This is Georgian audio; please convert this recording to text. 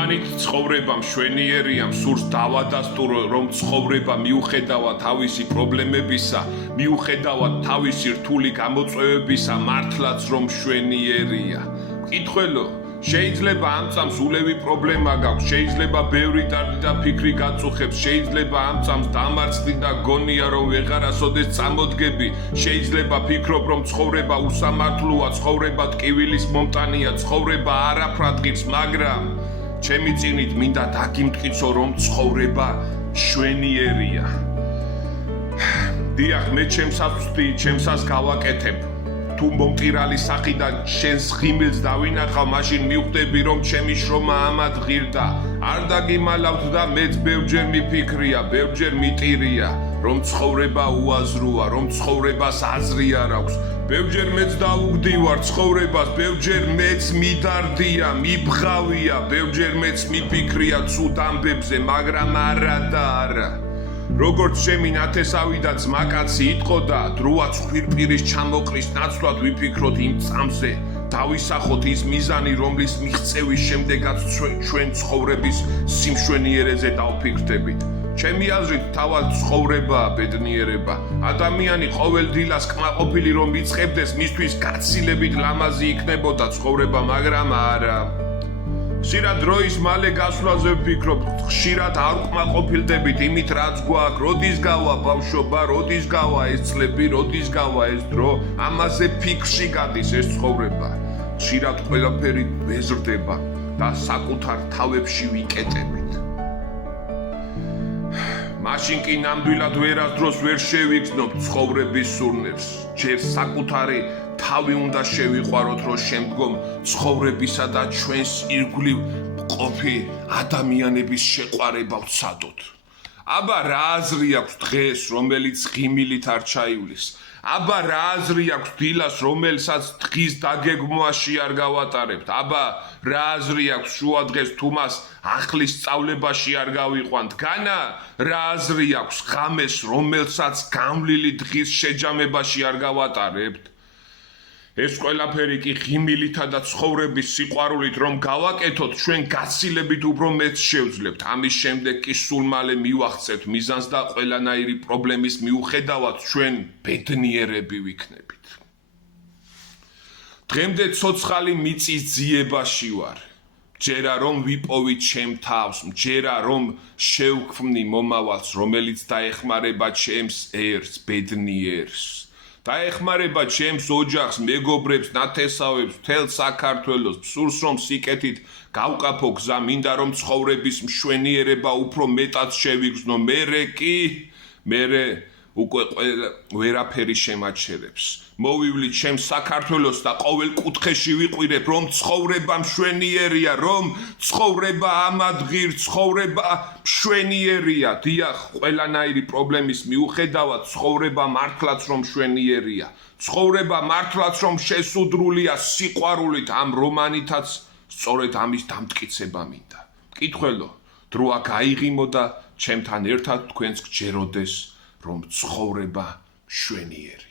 რომანით ცხოვრება მშვენიერია, სურს დავადასტურო, რომ ცხოვრება მიუხედავად თავისი პრობლემებისა, მიუხედავად თავისი რთული გამოწვევებისა, მართლაც რომ მშვენიერია. მკითხველო, შეიძლება ამ წამს ულევი პრობლემა გაქვს, შეიძლება ბევრი დარდი და ფიქრი გაწუხებს, შეიძლება ამ წამს დამარცხდი და გონია რომ ვეღარასოდეს წამოდგები, შეიძლება ფიქრობ რომ ცხოვრება უსამართლოა, ცხოვრება ტკივილის მომტანია, ცხოვრება არაფრად ღირს, მაგრამ ჩემი წინით მინდა დაგიმტკიცო რომ ცხოვრება მშვენიერია. დიახ, მე ჩემსაც ვწვდი, ჩემსაც გავაკეთებ. თუ მომტირალი სახიდან შენს ღიმილს დავინახავ, მაშინ მივხვდები რომ ჩემი შრომა ამად ღირდა. არ დაგიმალავთ და მეც ბევრჯერ მიფიქრია, ბევრჯერ მიტირია, რომ ცხოვრება უაზროა, რომ ცხოვრებას აზრი არ აქვს. ბევრჯერ მეც დავუგდივარ ცხოვრებას, ბევრჯერ მეც მიდარდია, მიბღავია, ბევრჯერ მეც მიფიქრია ცუდ ამბებზე, მაგრამ არა და არა. როგორც ჩემი ნათესავი და ძმაკაცი იტყოდა, დროაც ხვირპირის ჩამოყრის ნაცვლად ვიფიქროთ იმ წამზე, დავისახოთ ის მიზანი, რომლის მიღწევის შემდეგაც ჩვენ ცხოვრების სიმშვენიერეზე დავფიქრდებით. ჩემი აზრით, თავად ცხოვრებაა ბედნიერება. ადამიანი ყოველ დილას კმაყოფილი რომ იწყებდეს, მისთვის გაცილებით ლამაზი იქნებოდა ცხოვრება, მაგრამ არა. ხშირად დროის მალე გასვლაზე ვფიქრობ, ხშირად არ ვკმაყოფილდებით იმით, რაც გვაქვს, როდის გავა ბავშვობა, როდის გავა ეს წლები, როდის გავა ეს დრო, ამაზე ფიქრში გადის ეს ცხოვრება. ხშირად ყველაფერი ვეზრდება და საკუთარ თავებში ვიკეტებით. მაშინ კი ნამდვილად ვერასდროს ვერ შევიგრძნობ ცხოვრების სურნელს. ჯერ საკუთარი თავი უნდა შევიყვაროთ, რომ შემდგომ ცხოვრებისა და ჩვენს ირგვლივ მყოფი ადამიანების შეყვარება ვცადოთ. აბა რა აზრი აქვს დღეს, რომელიც ღიმილით არ ჩაივლის? აბა რა აზრი აქვს დილას, რომელსაც დღის დაგეგმვაში არ გავატარებთ? აბა რა აზრი აქვს შუადღეს თუ მას ახლის სწავლებაში არ გავიყვანთ? განა რა აზრი აქვს ღამეს, რომელსაც გამვლილი დღის შეჯამებაში არ გავატარებთ? ეს ყველაფერი კი ღიმილითა და ცხოვრების სიყვარულით რომ გავაკეთოთ, ჩვენ გაცილებით უფრო მეც შევძლებთ. ამის შემდეგ კი სულ მალე მივახცევთ მიზანს და ყველანაირი პრობლემის მიუხედავად ჩვენ ბედნიერები ვიქნებით. დღემდე ცოცხალი მიწის ძიებაში ვარ. მჯერა რომ ვიპოვი ჩემ თავს, მჯერა რომ შევქმნი მომავალს, რომელიც დაეხმარება ჩემს ერს, ბედნიერს. დაეხმარება ჩემს ოჯახს, მეგობრებს, ნათესავებს, მთელ საქართველოს, სურს რომ სიკეთით გავკაფო გზა, მინდა რომ ცხოვრების მშვენიერება უფრო მეტად შევიგრძნო, მერე უკვე ვერაფერი შემაჩერებს. მოვივლი ჩემს საქართველოს და ყოველ კუთხეში ვიყვირებ, რომ ცხოვრება მშვენიერია, რომ ცხოვრება ამად ღირს, ცხოვრება მშვენიერია. დიახ, ყველანაირი პრობლემის მიუხედავად ცხოვრება მართლაც რომ მშვენიერია. ცხოვრება მართლაც რომ შესუდრულია სიყვარულით, ამ რომანითაც სწორედ ამის დამტკიცება მინდა. მკითხველო, დროა გაიღიმო და ჩემთან ერთად თქვენს გჯეროდეს, რომ ცხოვრება მშვენიერია.